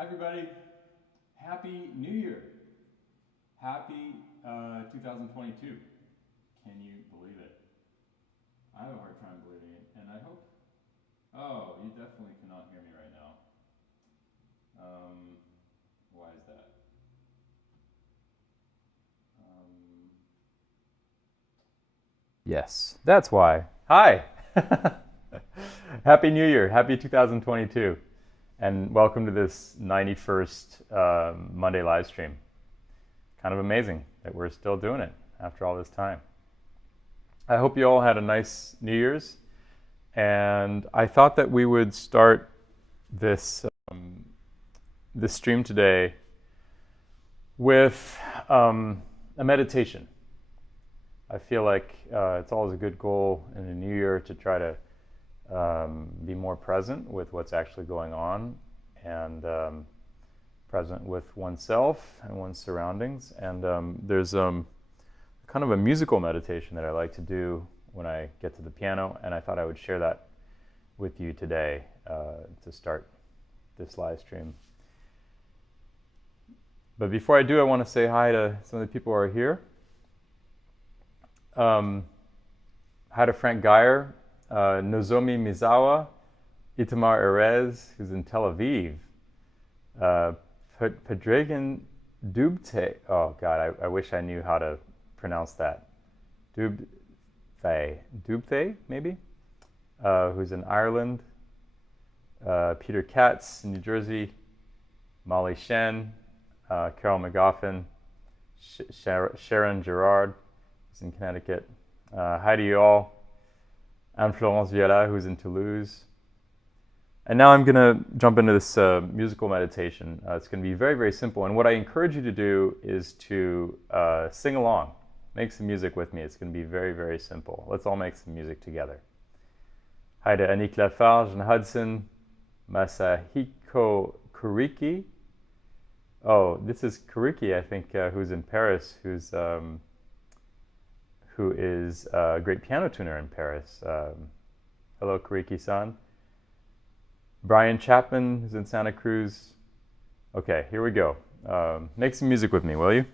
Hi everybody, Happy New Year. Happy 2022. Can you believe it? I have a hard time believing it, and I hope, oh, you definitely cannot hear me right now. Why is that? Um, yes, that's why. Hi. Happy New Year, happy 2022, and welcome to this 91st Monday live stream. Kind of amazing that we're still doing it after all this time. I hope you all had a nice New Year's, and I thought that we would start this this stream today with a meditation. I feel like it's always a good goal in the new year to try to be more present with what's actually going on, and present with oneself and one's surroundings. And there's kind of a musical meditation that I like to do when I get to the piano, and I thought I would share that with you today to start this live stream. But before I do, I want to say hi to some of the people who are here. Hi to Frank Geyer, Nozomi Mizawa, Itamar Erez, who's in Tel Aviv, Padragan Dubte. Oh God, I wish I knew how to pronounce that. Dubte, maybe, who's in Ireland. Peter Katz in New Jersey. Molly Shen, Carol McGoffin, Sharon Gerard, who's in Connecticut. Hi to you all. And Florence Viola, who's in Toulouse. And now I'm going to jump into this musical meditation. It's going to be very, very simple. And what I encourage you to do is to sing along. Make some music with me. It's going to be very, very simple. Let's all make some music together. Hi to Annick Lafarge and Hudson, Masahiko Kuriki. Oh, this is Kuriki, I think, who's in Paris, who is a great piano tuner in Paris. Hello, Kuriki-san. Brian Chapman, who's in Santa Cruz. Okay, here we go. Make some music with me, will you?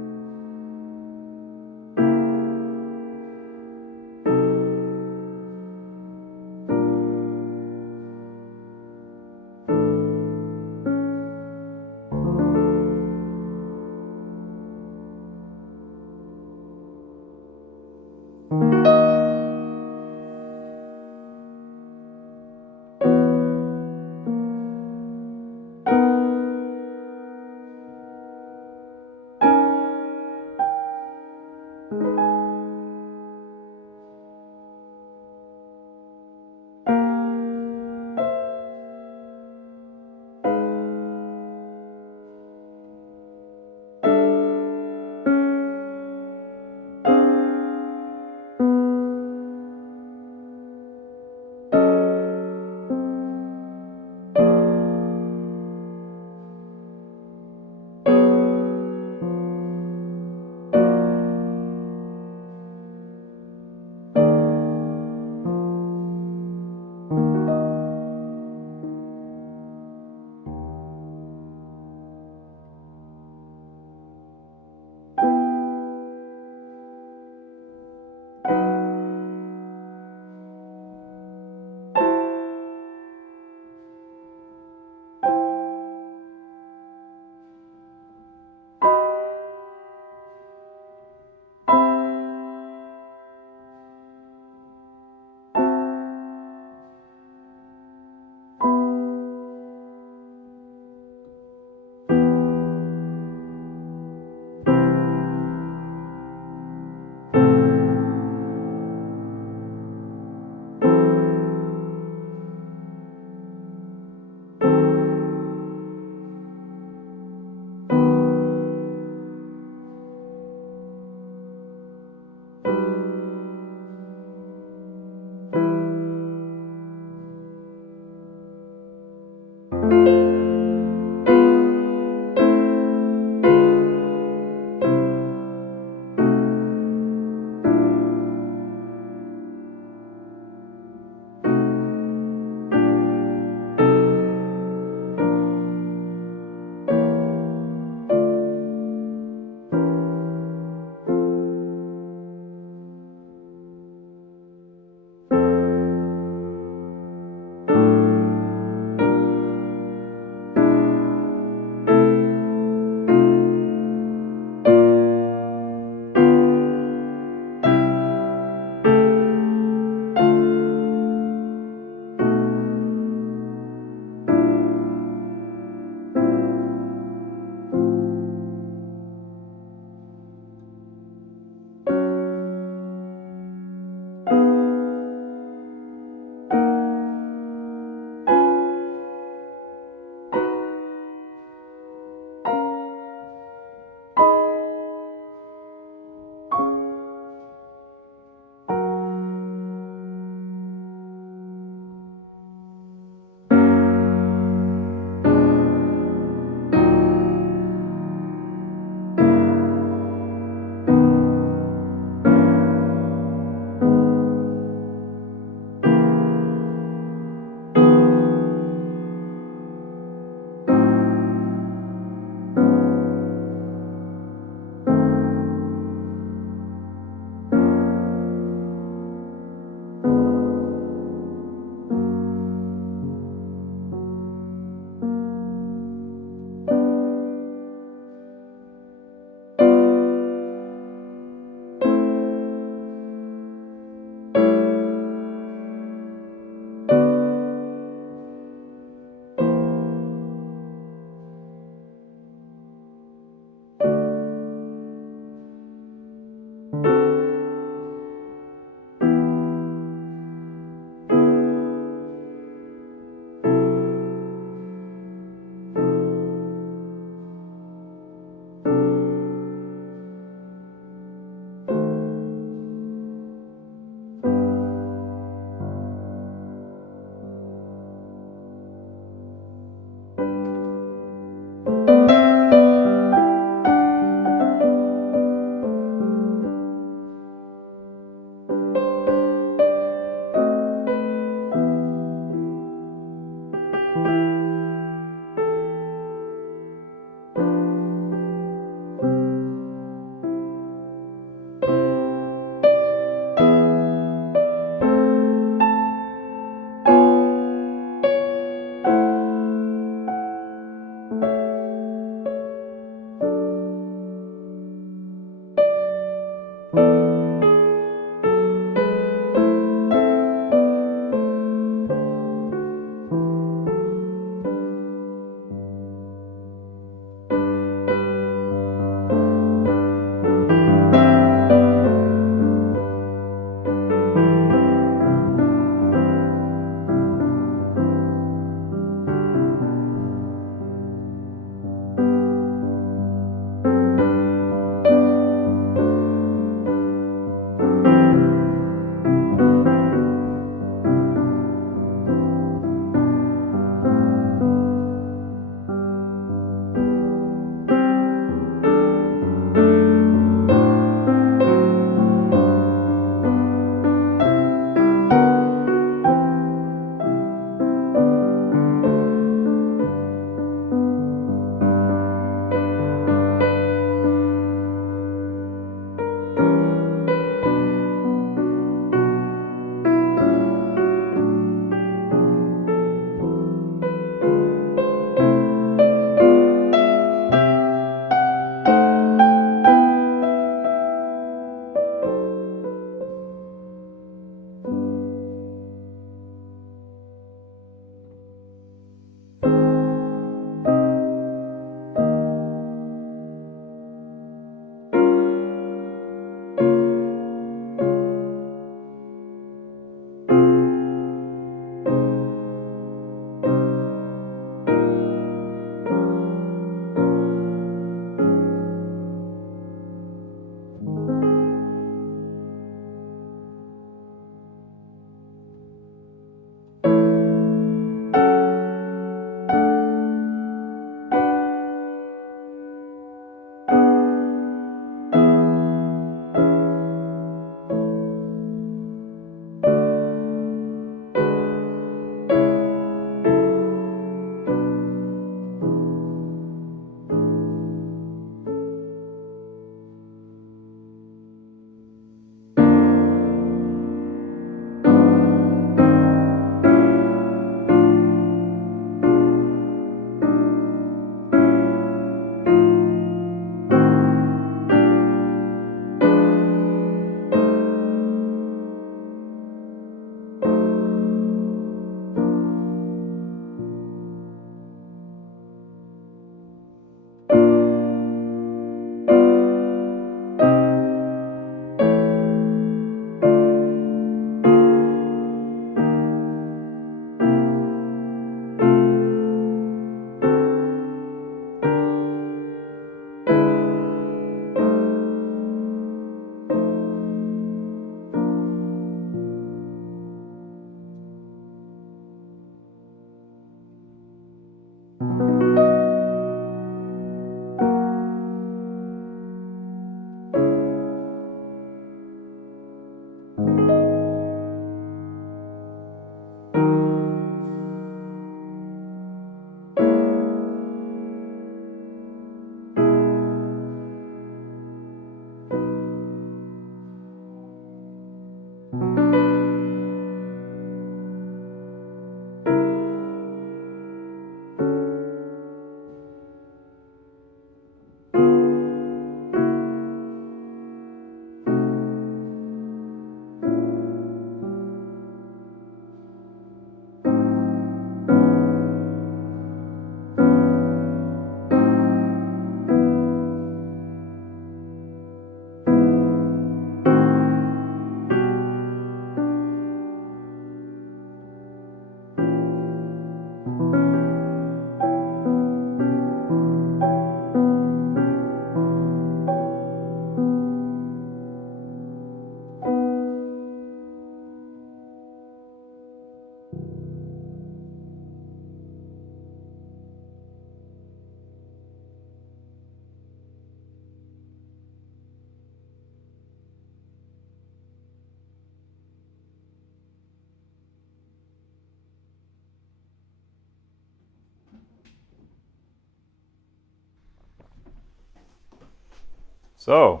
So,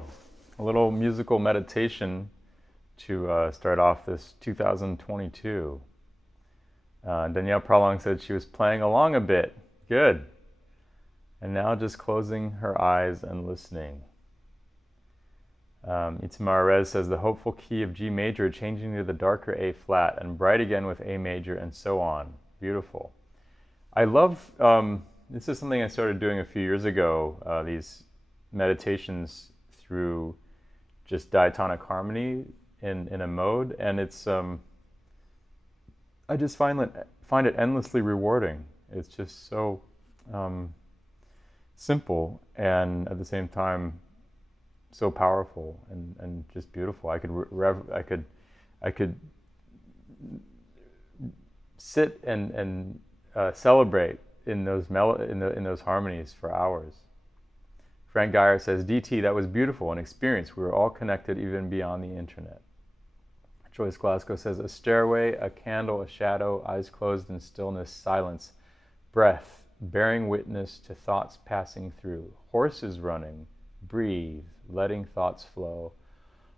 a little musical meditation to start off this 2022. Danielle Prolong said she was playing along a bit. Good. And now just closing her eyes and listening. Itamar Rez says the hopeful key of G major changing to the darker A flat and bright again with A major and so on. Beautiful. I love, this is something I started doing a few years ago, these meditations through just diatonic harmony in a mode, and it's, I just find it endlessly rewarding. It's just so simple and at the same time so powerful and just beautiful. I could sit and celebrate in those in those harmonies for hours. Frank Geyer says, DT, that was beautiful, an experience. We were all connected even beyond the internet. Joyce Glasgow says, a stairway, a candle, a shadow, eyes closed in stillness, silence, breath, bearing witness to thoughts passing through, horses running, breathe, letting thoughts flow,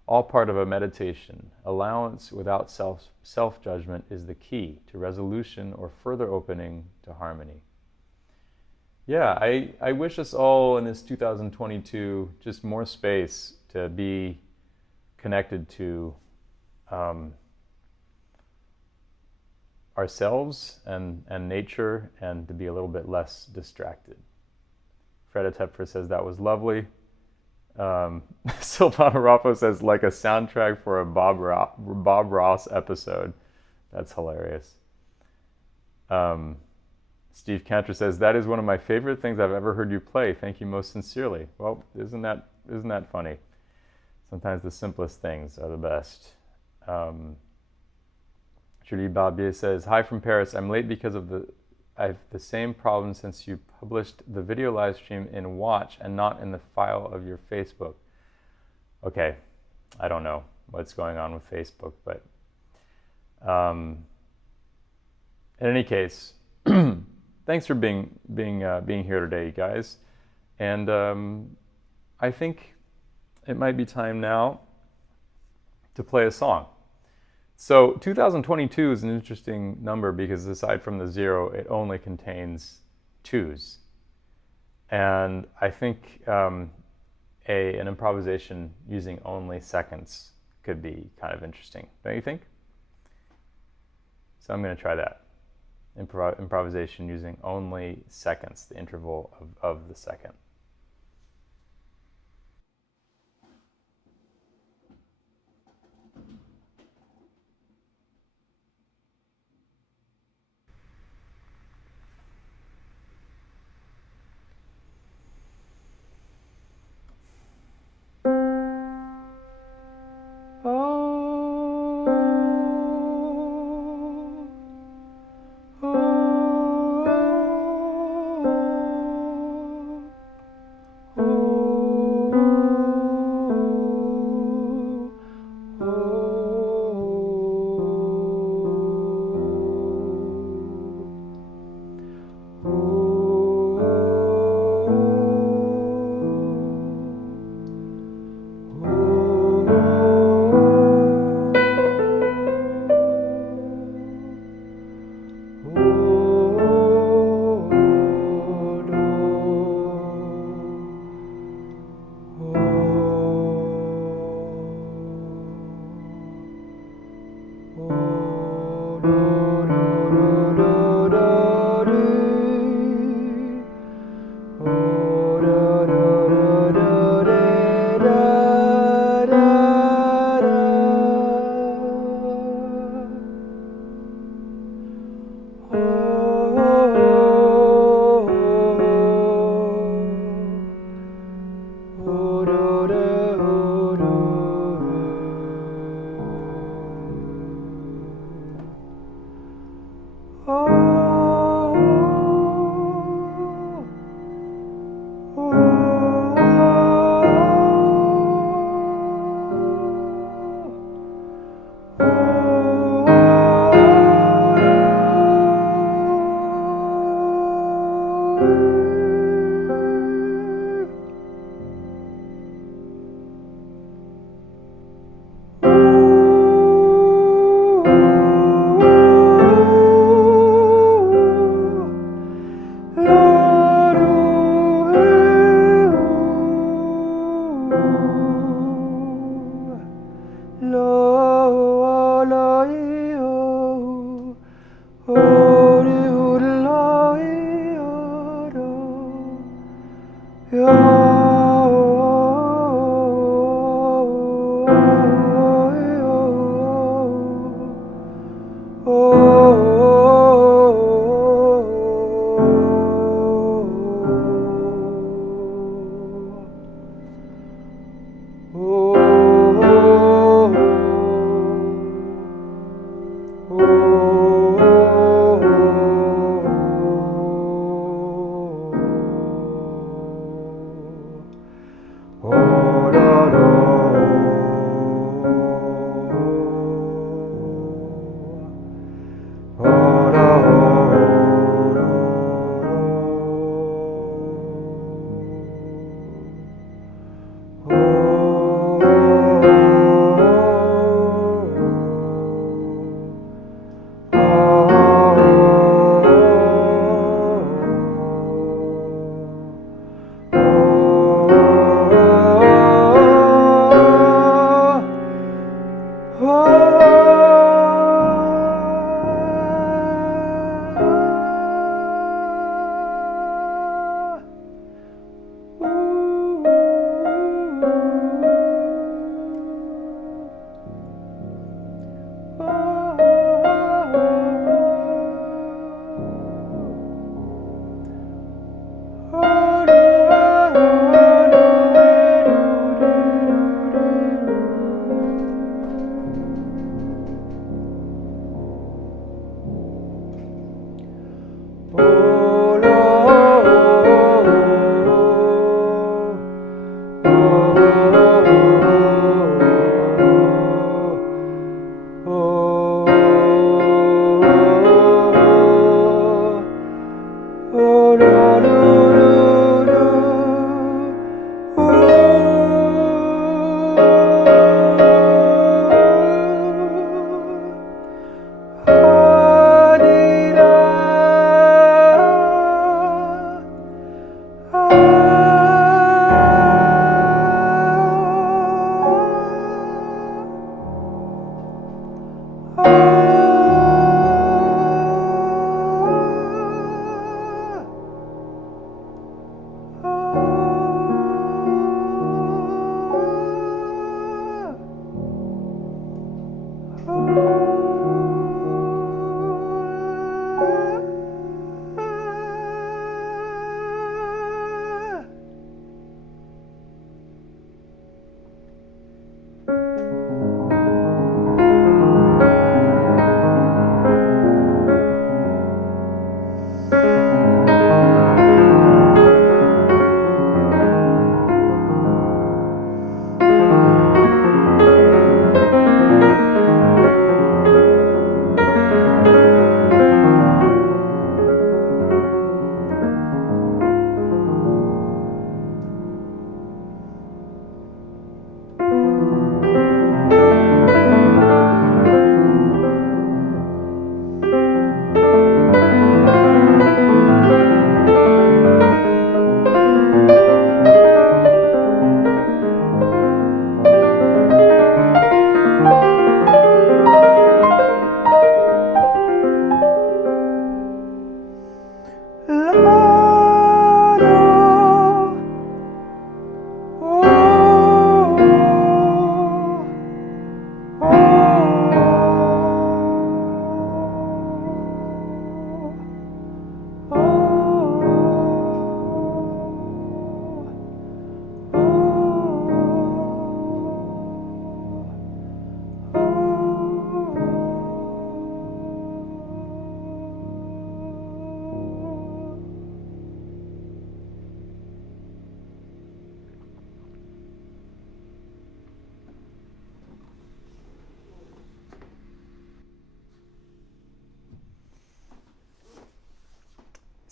all part of a meditation. Allowance without self-judgment is the key to resolution or further opening to harmony. Yeah, I wish us all in this 2022 just more space to be connected to ourselves and nature, and to be a little bit less distracted. Freda Tepfer says that was lovely. Silvana Raffo says like a soundtrack for a Bob Ross episode. That's hilarious. Steve Cantor says that is one of my favorite things I've ever heard you play. Thank you most sincerely. Well, isn't that funny? Sometimes the simplest things are the best. Julie Barbier says, hi from Paris. I'm late because I have the same problem since you published the video live stream in Watch and not in the file of your Facebook. Okay, I don't know what's going on with Facebook, but in any case, thanks for being here today, you guys. And I think it might be time now to play a song. So 2022 is an interesting number because aside from the 0, it only contains 2s. And I think an improvisation using only seconds could be kind of interesting, don't you think? So I'm going to try that. Improvisation using only seconds, the interval of the second.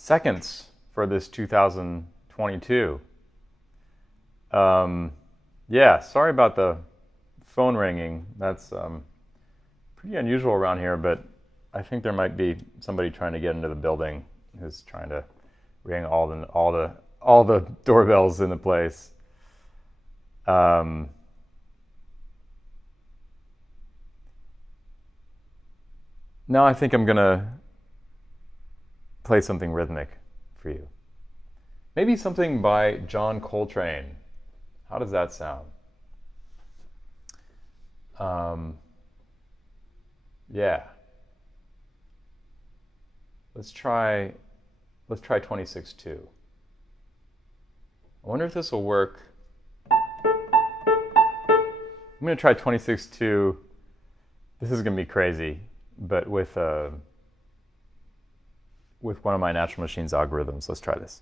seconds for this 2022. Yeah, sorry about the phone ringing. That's pretty unusual around here, but I think there might be somebody trying to get into the building who's trying to ring all the doorbells in the place. Now I think I'm gonna play something rhythmic for you. Maybe something by John Coltrane. How does that sound? Yeah. Let's try 26-2. I wonder if this will work. I'm going to try 26-2. This is going to be crazy, but with one of my Natural Machines algorithms. Let's try this.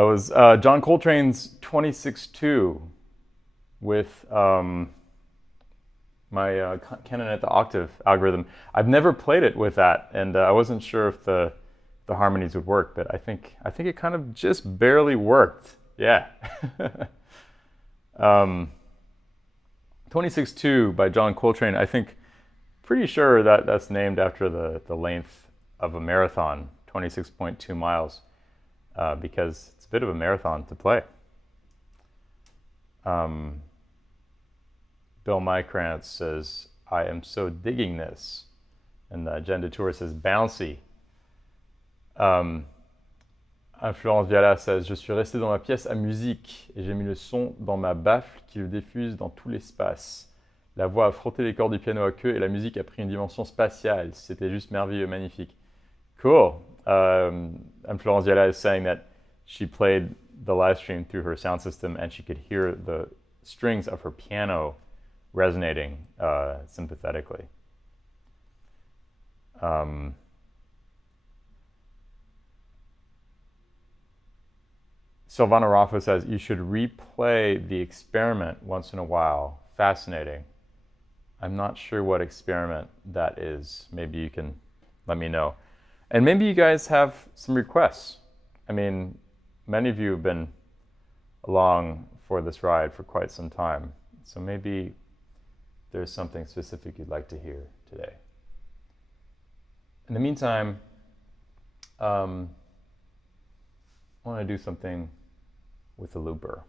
That was John Coltrane's 26-2 with my canon at the octave algorithm. I've never played it with that, and I wasn't sure if the harmonies would work, but I think it kind of just barely worked. Yeah. 26-2 by John Coltrane. I think pretty sure that that's named after the length of a marathon, 26.2 miles, because it's a bit of a marathon to play. Bill Mykrantz says, I am so digging this. And Jen DeTour says, bouncy. Florence Viala says, je suis resté dans ma pièce à musique et j'ai mis le son dans ma baffle qui le diffuse dans tout l'espace. La voix a frotté les cordes du piano à queue et la musique a pris une dimension spatiale. C'était juste merveilleux, magnifique. Cool. And Florence Viala is saying that she played the live stream through her sound system and she could hear the strings of her piano resonating sympathetically. Silvana Raffo says, you should replay the experiment once in a while. Fascinating. I'm not sure what experiment that is. Maybe you can let me know. And maybe you guys have some requests. I mean, many of you have been along for this ride for quite some time. So maybe there's something specific you'd like to hear today. In the meantime, I want to do something with the looper.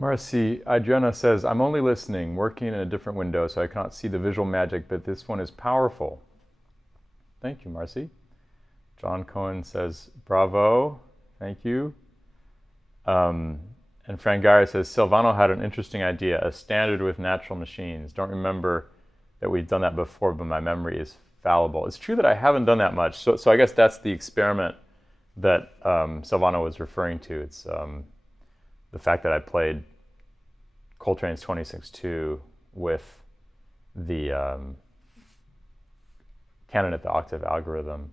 Marcy Adriana says, I'm only listening, working in a different window, so I cannot see the visual magic, but this one is powerful. Thank you, Marcy. John Cohen says, bravo. Thank you. And Frank Geyer says, Silvano had an interesting idea, a standard with natural machines. Don't remember that we've done that before, but my memory is fallible. It's true that I haven't done that much. So I guess that's the experiment that Silvano was referring to. It's the fact that I played Coltrane's 26-2 with the canon at the octave algorithm.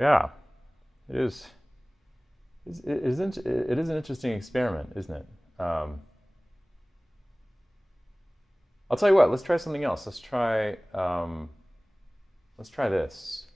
Yeah, it is an interesting experiment, isn't it? I'll tell you what. Let's try something else. Let's try this.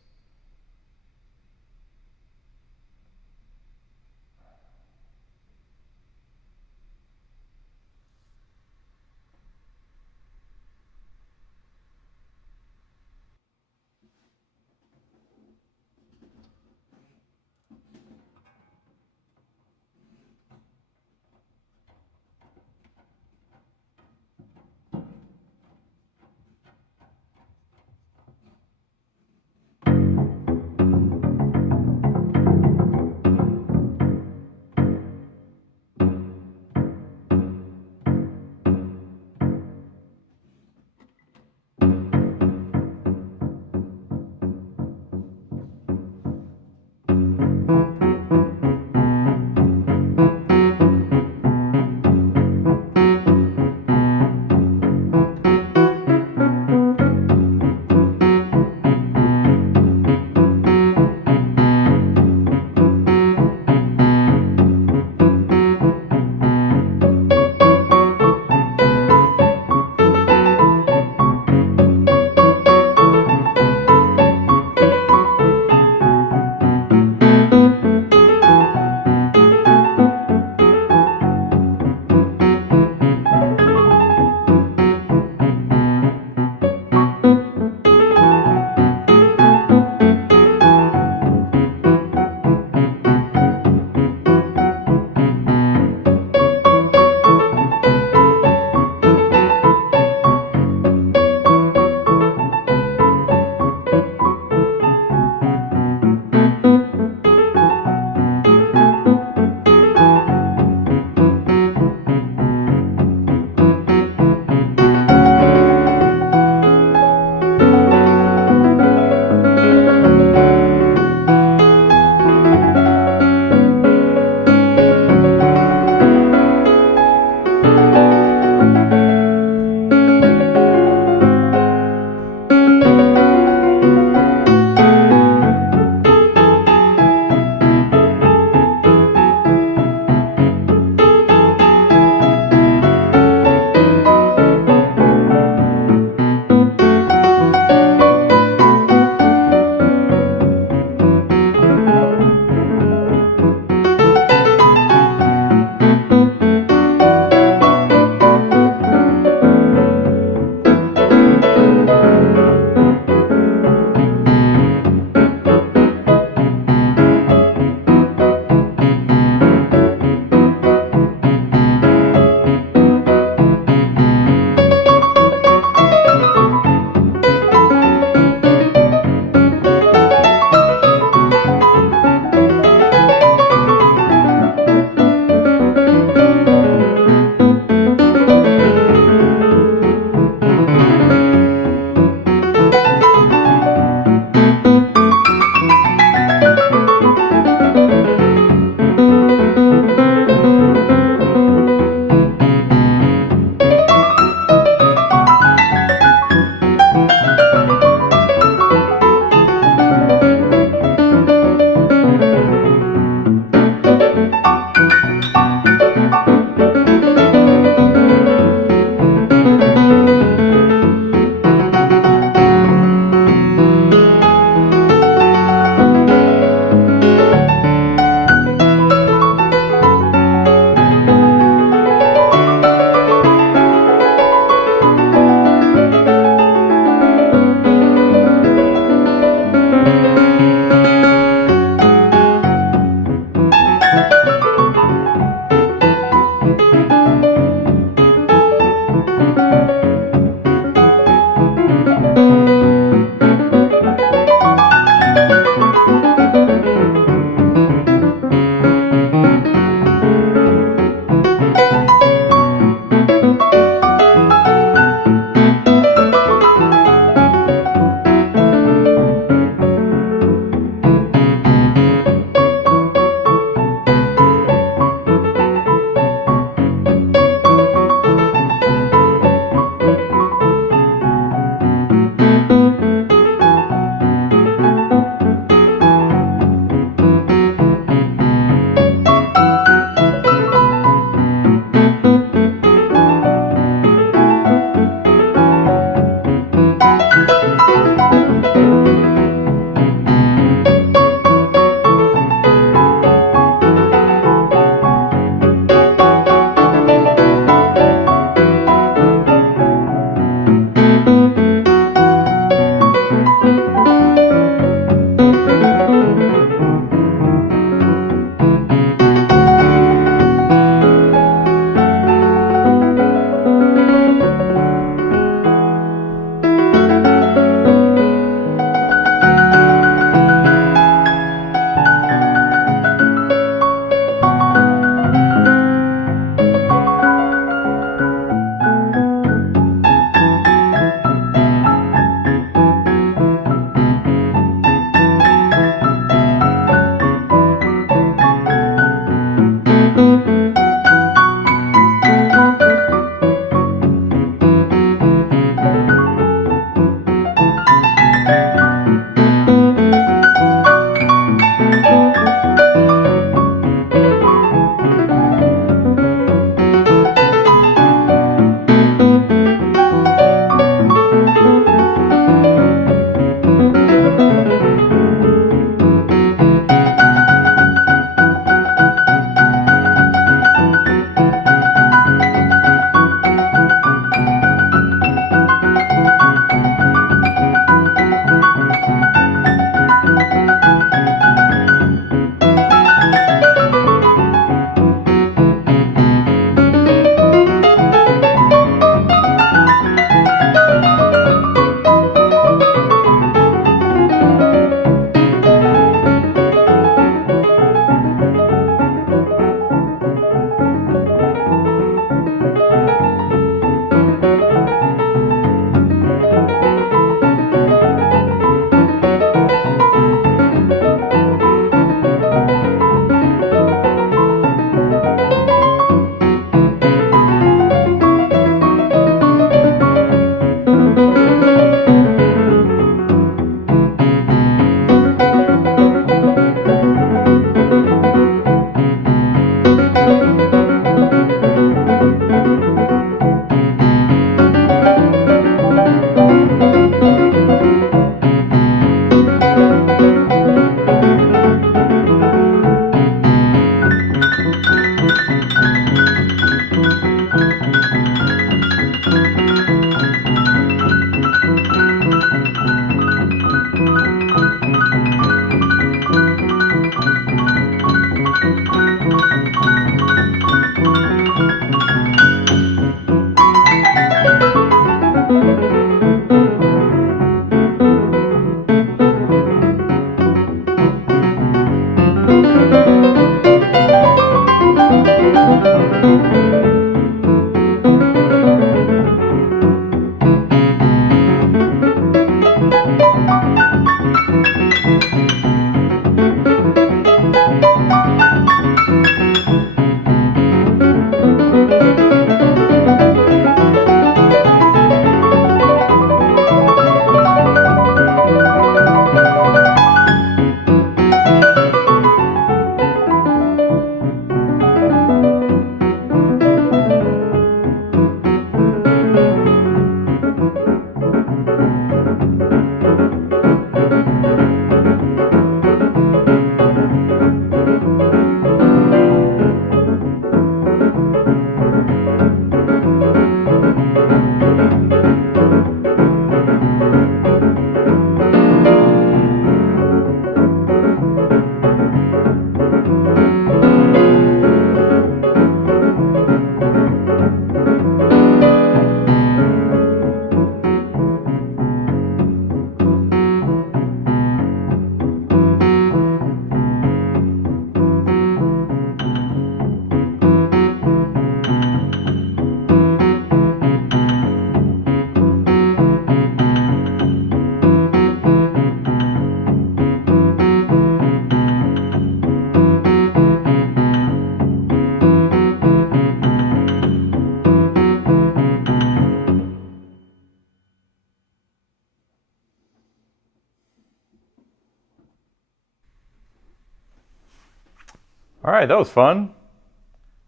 All right, that was fun.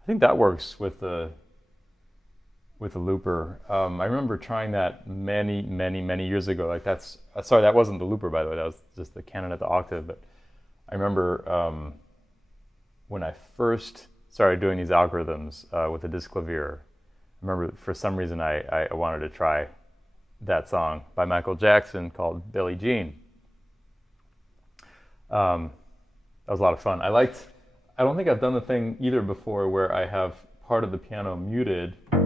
I think that works with the looper. I remember trying that many years ago. Like that's sorry, that wasn't the looper, by the way. That was just the canon at the octave. But I remember when I first started doing these algorithms with the disc clavier. I remember for some reason I wanted to try that song by Michael Jackson called Billie Jean. That was a lot of fun. I don't think I've done the thing either before where I have part of the piano muted, but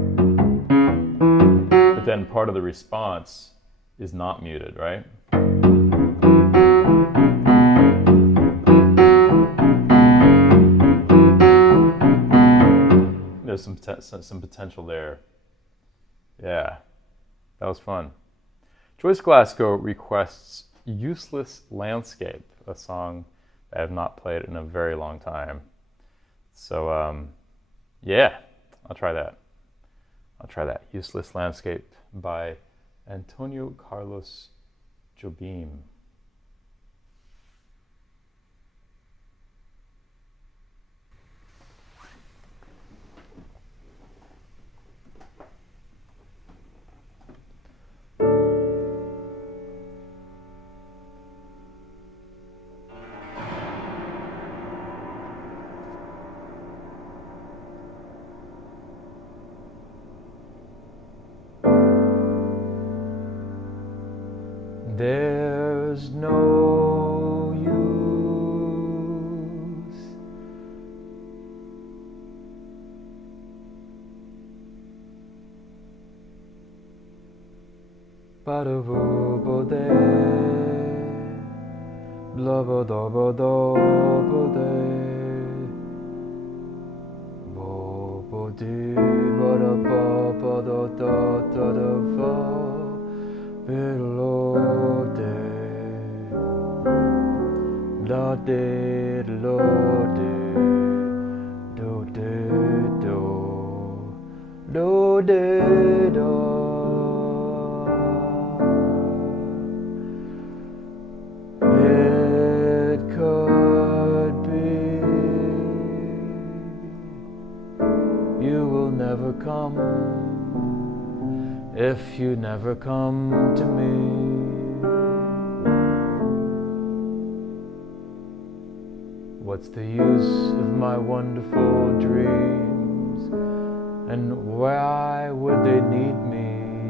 then part of the response is not muted, right? There's some potential there. Yeah, that was fun. Joyce Glasgow requests Useless Landscape, a song I have not played in a very long time. So, yeah, I'll try that. Useless Landscape by Antonio Carlos Jobim. There's no use ba-da-bo-bo-de bla-ba-da-ba-da-ba-de bo-bo-de ba-da-ba-ba-da-da-da-da-va below de la de lo de do de do do de do. It could be you will never come if you never come to me. What's the use of my wonderful dreams, and why would they need me?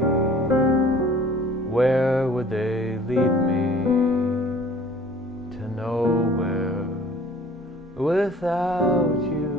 Where would they lead me? To nowhere without you.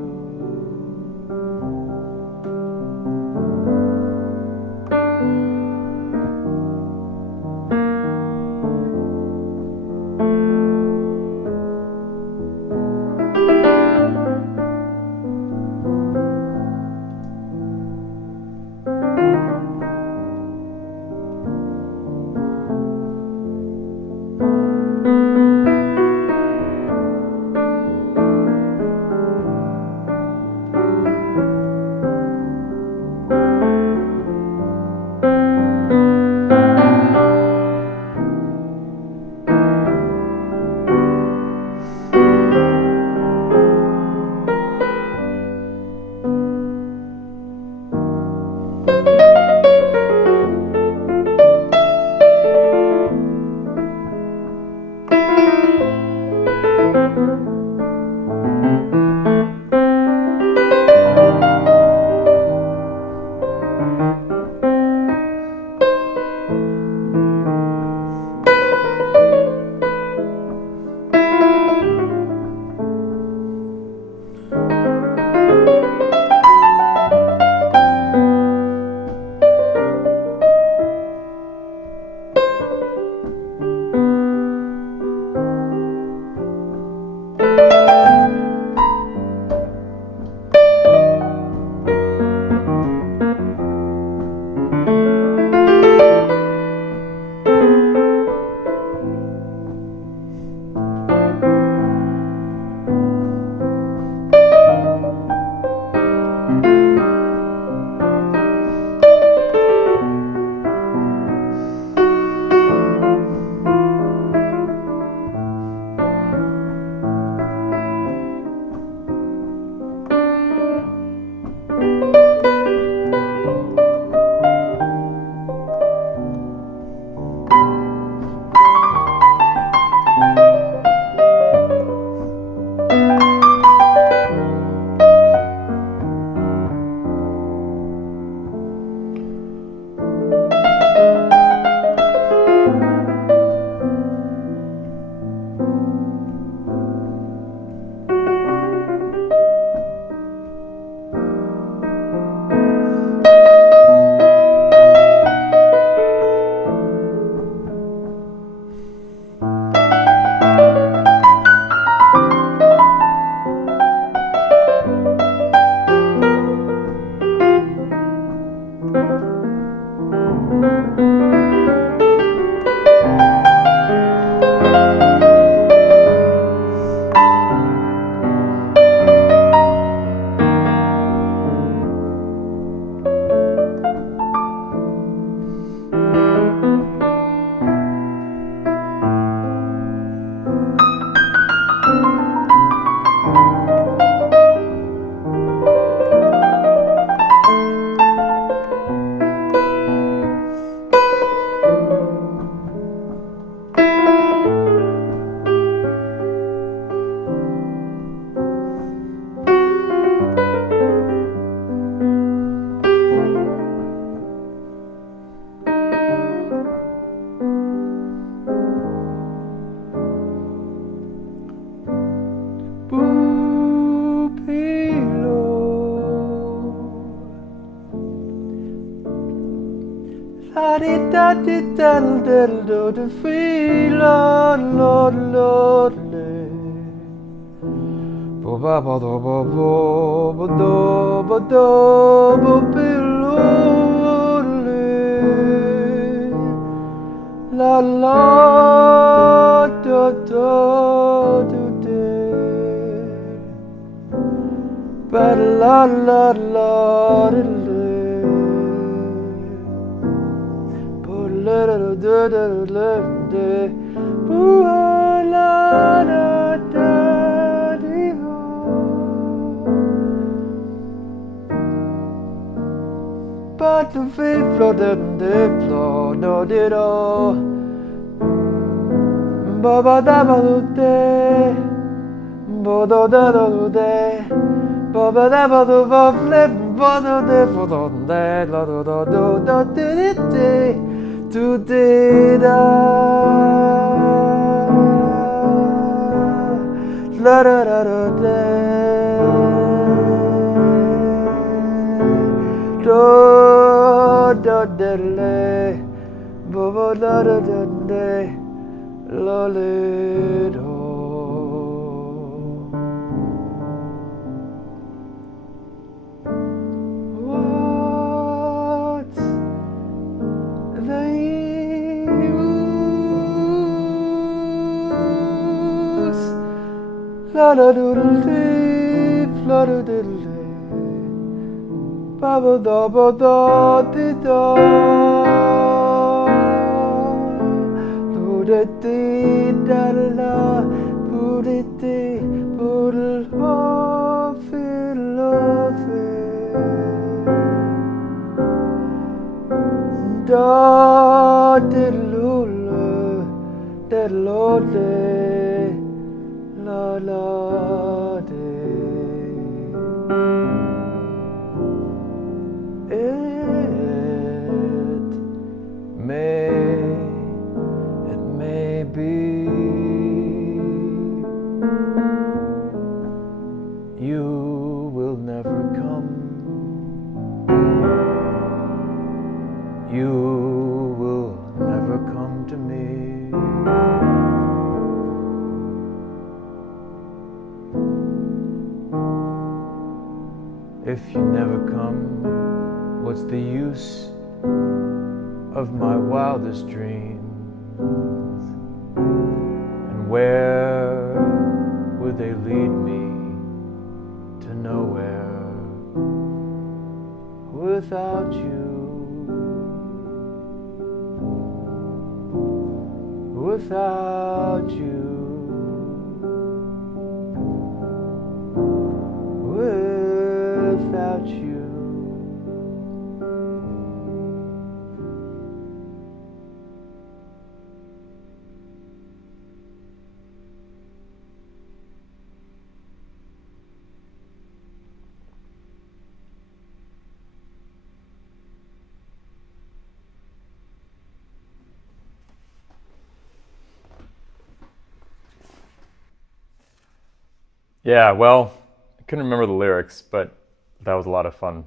La di da di del del do de fi la la la le. Bo ba ba do bo bo bo do bo do bo bi lo le. La la da da do de. Ba la la la de le. Bo la da da da da da. Bo la da da di ho. But the feet floated the floor, no did all. Baba da ba do de, bodo da do de, baba da ba do va flip, bodo de for de, la do do do do di di, do di da, la da da do de, do do de le, baba da da da de. Lolito. What's the use? La da doodle dee, la da diddle dee, ba ba da di da. Pudeti dalla, pudeti pudel love, da diddle diddle la la de. It may be you will never come. You will never come to me. If you never come, what's the use of my wildest dreams? And where would they lead me? To nowhere without you. Without you. Without you. Yeah, well, I couldn't remember the lyrics, but that was a lot of fun.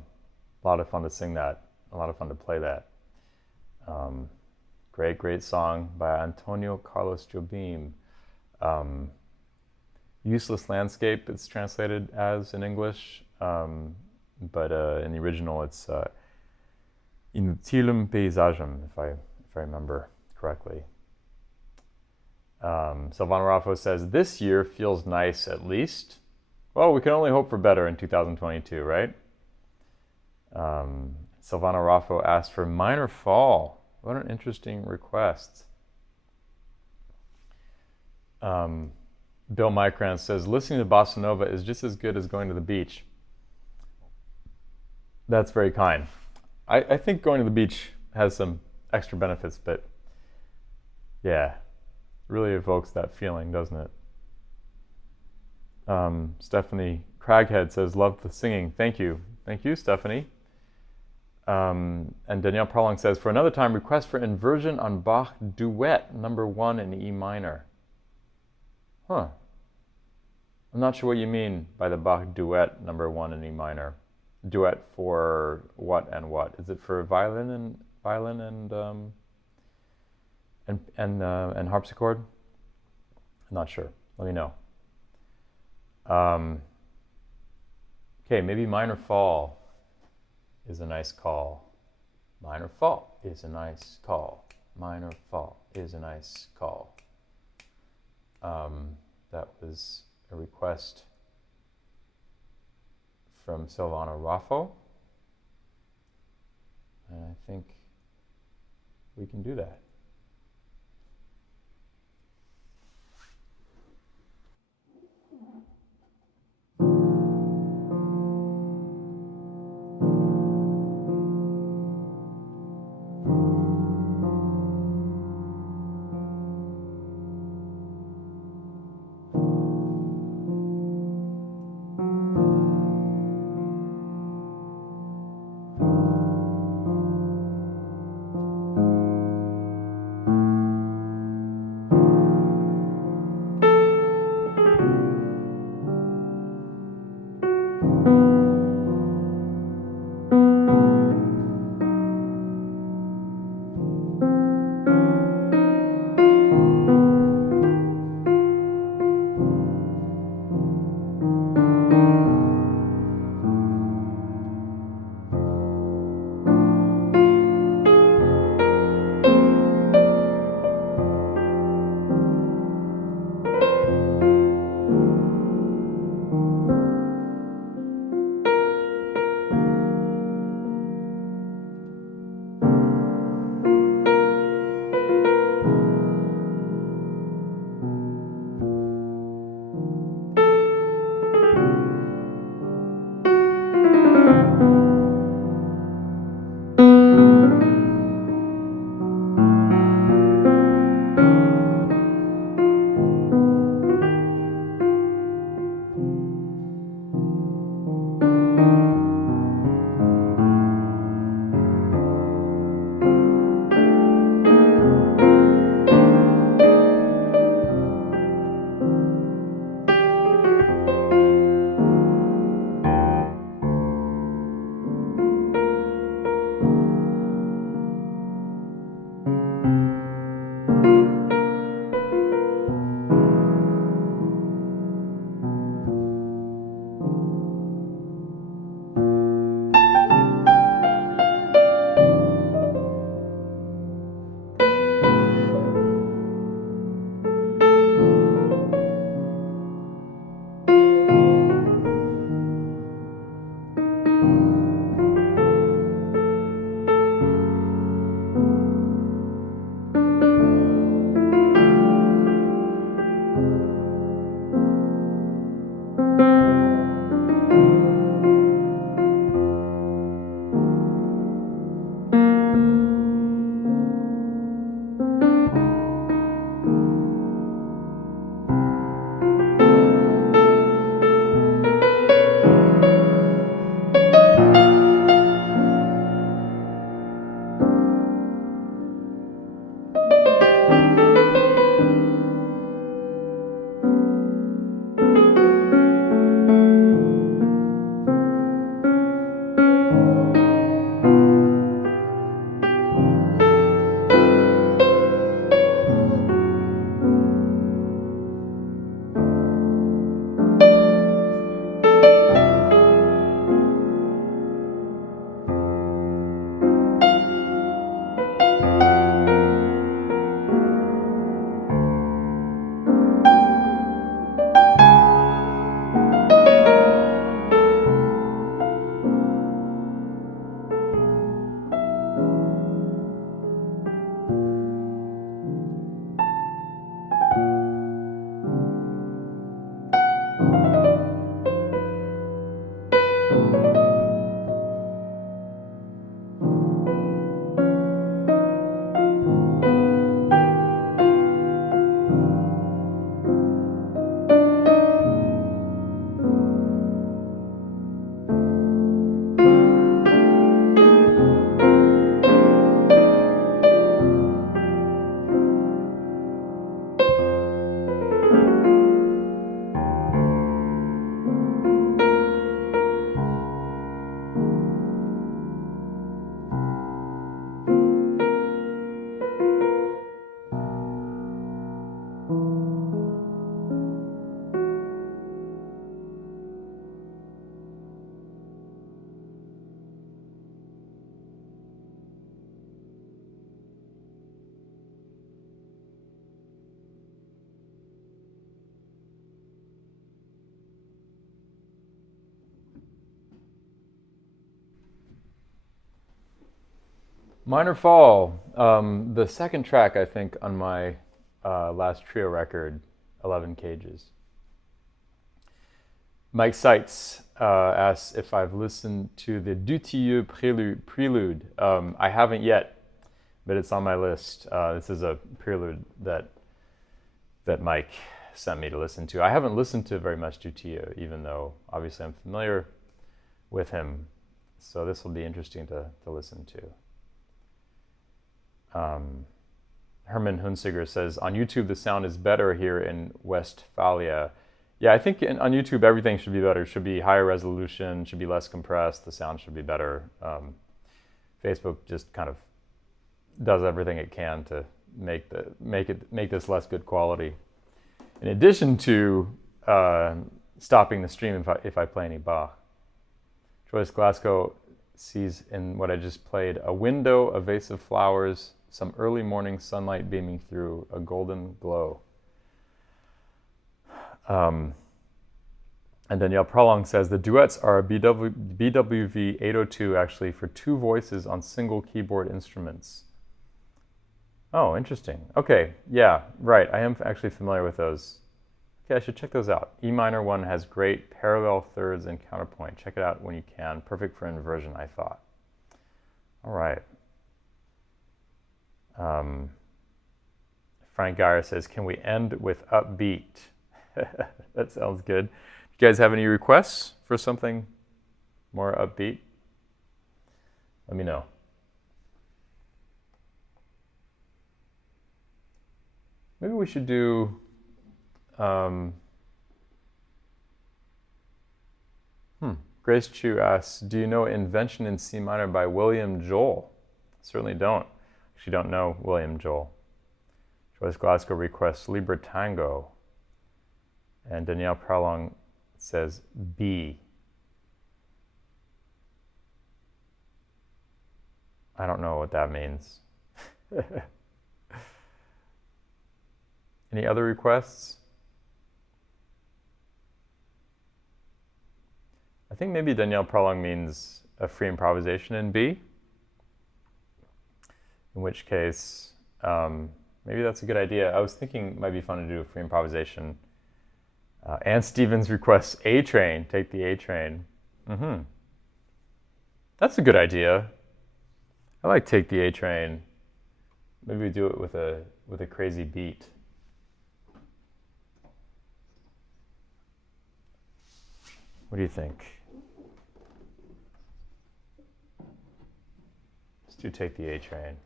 A lot of fun to sing that. A lot of fun to play that. Great song by Antonio Carlos Jobim. Useless Landscape, it's translated as in English, but in the original it's Inutilum Paysagem, if I remember correctly. Silvano Raffo says, this year feels nice at least. Well, we can only hope for better in 2022, right? Silvano Raffo asked for minor fall. What an interesting request. Bill Micran says, listening to Bossa Nova is just as good as going to the beach. That's very kind. I think going to the beach has some extra benefits, but yeah, really evokes that feeling, doesn't it? Stephanie Craghead says, love the singing. Thank you. Thank you, Stephanie. And Danielle Prolong says, for another time, request for inversion on Bach Duet, number 1 in E minor. Huh. I'm not sure what you mean by the Bach Duet, number 1 in E minor. Duet for what and what? Is it for violin violin and harpsichord? I'm not sure. Let me know. Okay, maybe minor fall is a nice call. Minor fall is a nice call. Minor fall is a nice call. That was a request from Silvana Raffo. And I think we can do that. Minor Fall, the second track, I think, on my last trio record, 11 Cages. Mike Seitz asks if I've listened to the Dutilleux Prelude. I haven't yet, but it's on my list. This is a prelude that Mike sent me to listen to. I haven't listened to very much Dutilleux, even though obviously I'm familiar with him. So this will be interesting to listen to. Herman Hunsiger says, on YouTube the sound is better here in Westphalia. Yeah, I think on YouTube everything should be better. It should be higher resolution, should be less compressed, the sound should be better. Facebook just kind of does everything it can to make this less good quality. In addition to stopping the stream if I play any Bach. Joyce Glasgow sees in what I just played a window, a vase of flowers, some early morning sunlight beaming through, a golden glow. And Danielle Prolong says the duets are a BWV 802 actually for two voices on single keyboard instruments. Oh, interesting. Okay, yeah, right. I am actually familiar with those. Okay, I should check those out. E minor one has great parallel thirds and counterpoint. Check it out when you can. Perfect for inversion, I thought. All right. Frank Geyer says, can we end with upbeat? That sounds good. You guys have any requests for something more upbeat? Let me know. Maybe we should do Grace Chu asks, do you know Invention in C minor by William Joel? Certainly don't. Actually don't know William Joel. Joyce Glasgow requests Libre Tango. And Danielle Prolong says B. I don't know what that means. Any other requests? I think maybe Danielle Prolong means a free improvisation in B. In which case, maybe that's a good idea. I was thinking it might be fun to do a free improvisation. Ann Stevens requests A Train, take the A Train. That's a good idea. I like Take the A Train. Maybe we do it with a crazy beat. What do you think? Let's do Take the A Train.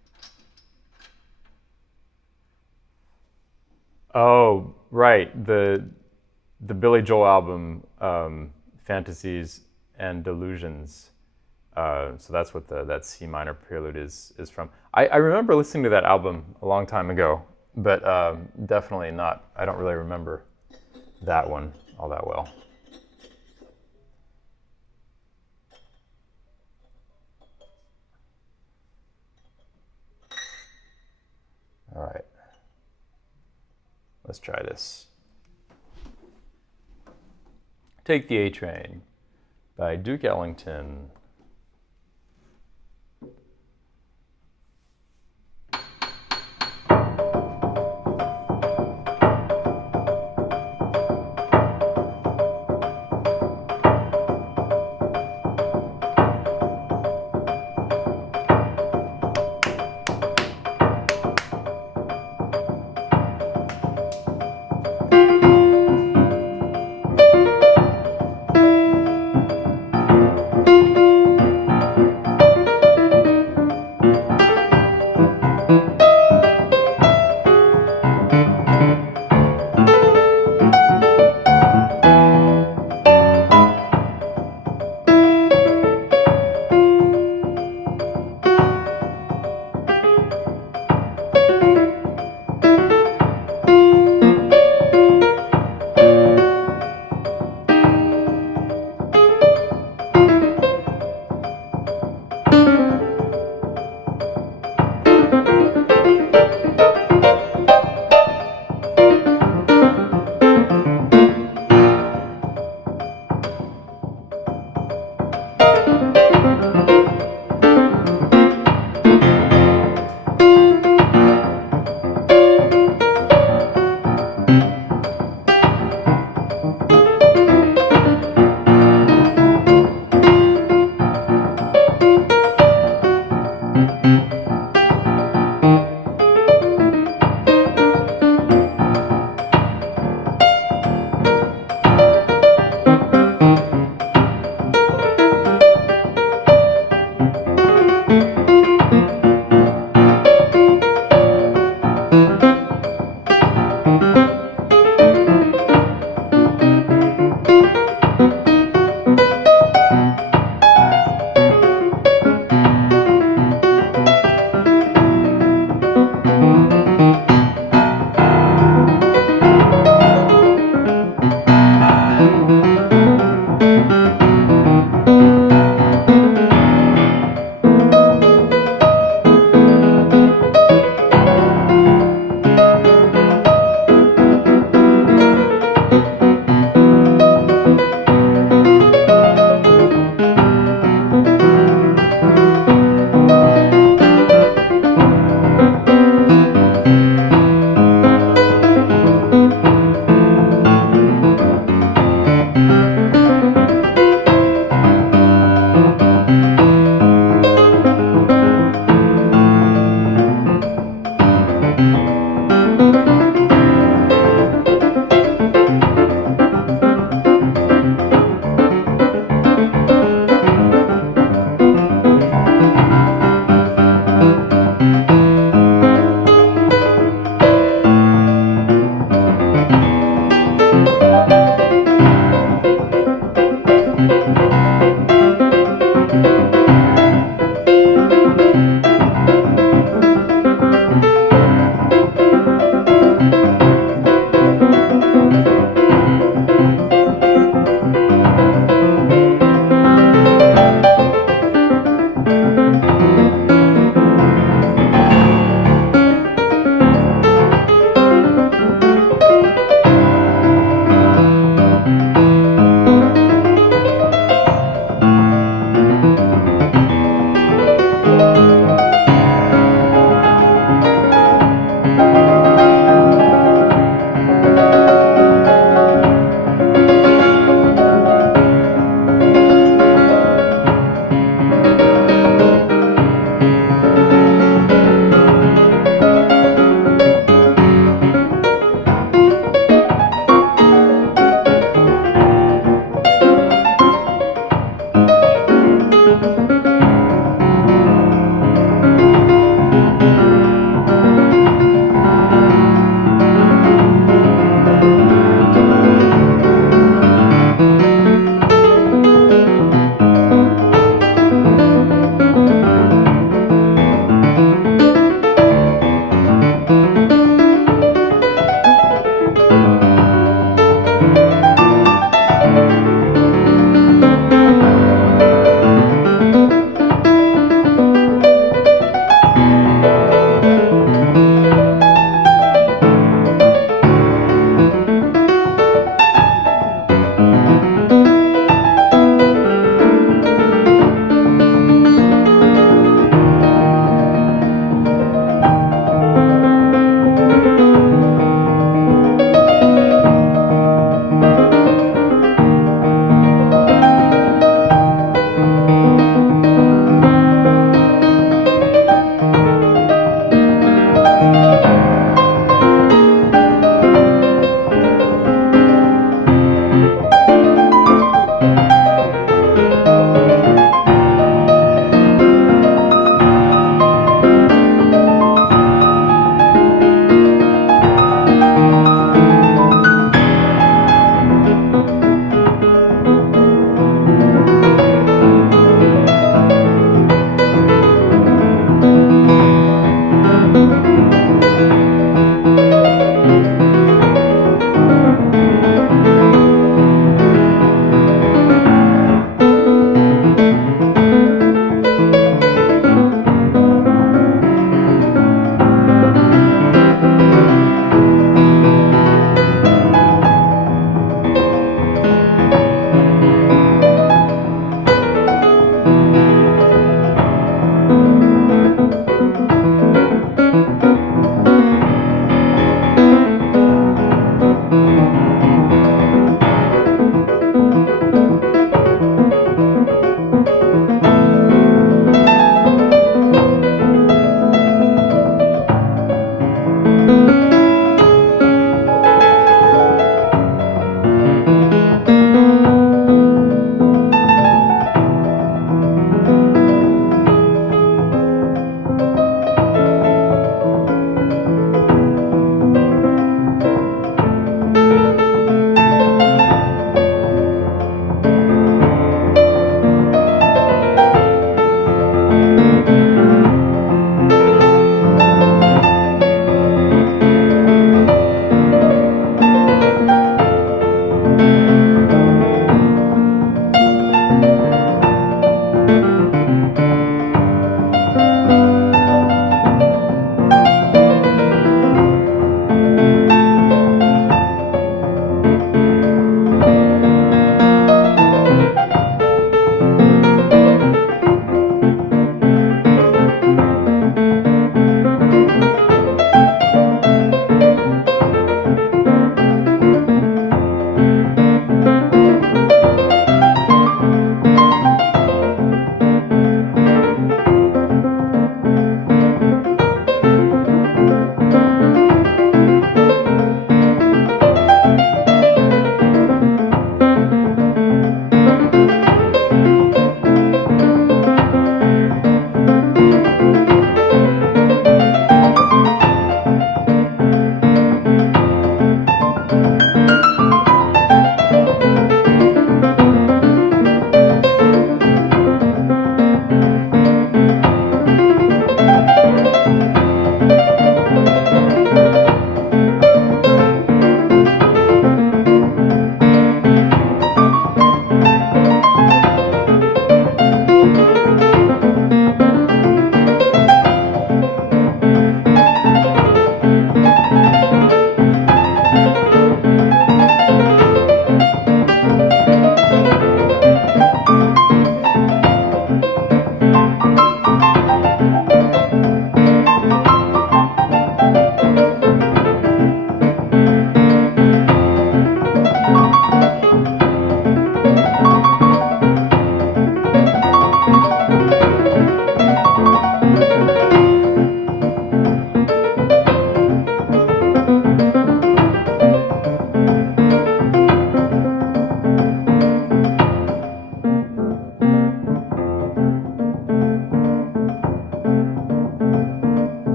Oh, right. The Billy Joel album, Fantasies and Delusions. So that's what that C minor prelude is from. I remember listening to that album a long time ago, but definitely not. I don't really remember that one all that well. All right. Let's try this. Take the A Train by Duke Ellington.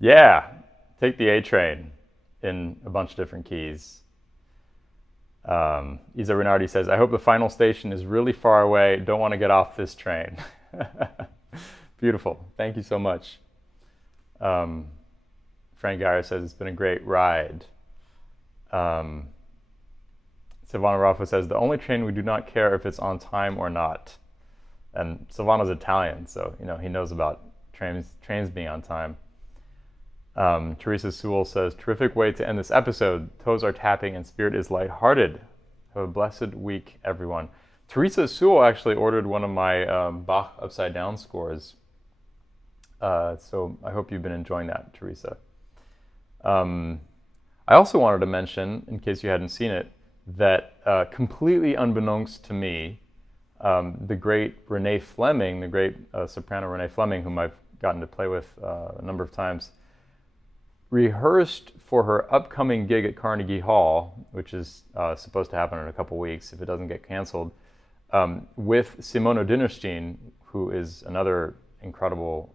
Yeah, take the A train in a bunch of different keys. Isa Renardi says, I hope the final station is really far away. Don't want to get off this train. Beautiful. Thank you so much. Frank Geyer says, it's been a great ride. Silvana Raffo says, the only train we do not care if it's on time or not. And Silvana's Italian, so he knows about trains being on time. Teresa Sewell says, terrific way to end this episode. Toes are tapping and spirit is lighthearted. Have a blessed week, everyone. Teresa Sewell actually ordered one of my Bach Upside Down scores. So I hope you've been enjoying that, Teresa. I also wanted to mention, in case you hadn't seen it, that completely unbeknownst to me, the great Renee Fleming, the great soprano Renee Fleming, whom I've gotten to play with a number of times, rehearsed for her upcoming gig at Carnegie Hall, which is supposed to happen in a couple weeks if it doesn't get canceled, with Simona Dinnerstein, who is another incredible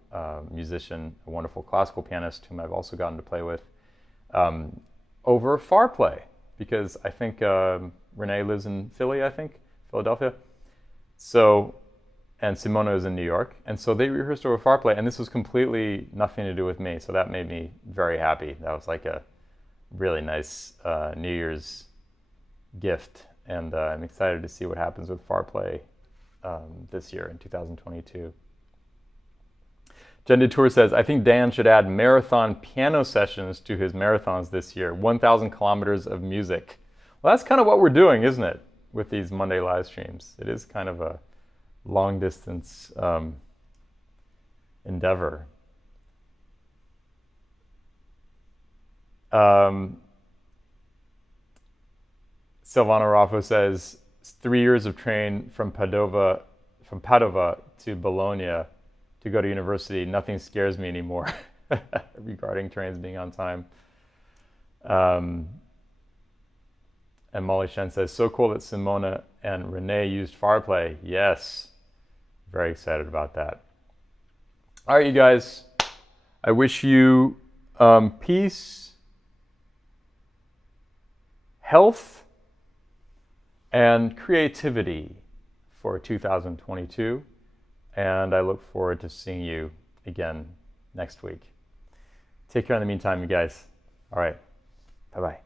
musician, a wonderful classical pianist whom I've also gotten to play with, over far play, because I think Renee lives in Philadelphia. So, and Simona is in New York, and so they rehearsed over far play, and this was completely nothing to do with me, so that made me very happy. That was like a really nice New Year's gift, and I'm excited to see what happens with far play this year in 2022. Jen Detour says, I think Dan should add marathon piano sessions to his marathons this year, 1,000 kilometers of music. Well, that's kind of what we're doing, isn't it, with these Monday live streams? It is kind of a long distance endeavor. Silvana Raffo says, 3 years of train from Padova to Bologna to go to university. Nothing scares me anymore regarding trains being on time. And Molly Shen says, so cool that Simona and Renee used Farplay. Yes, very excited about that. All right, you guys, I wish you peace, health, and creativity for 2022. And I look forward to seeing you again next week. Take care in the meantime, you guys. All right, bye-bye.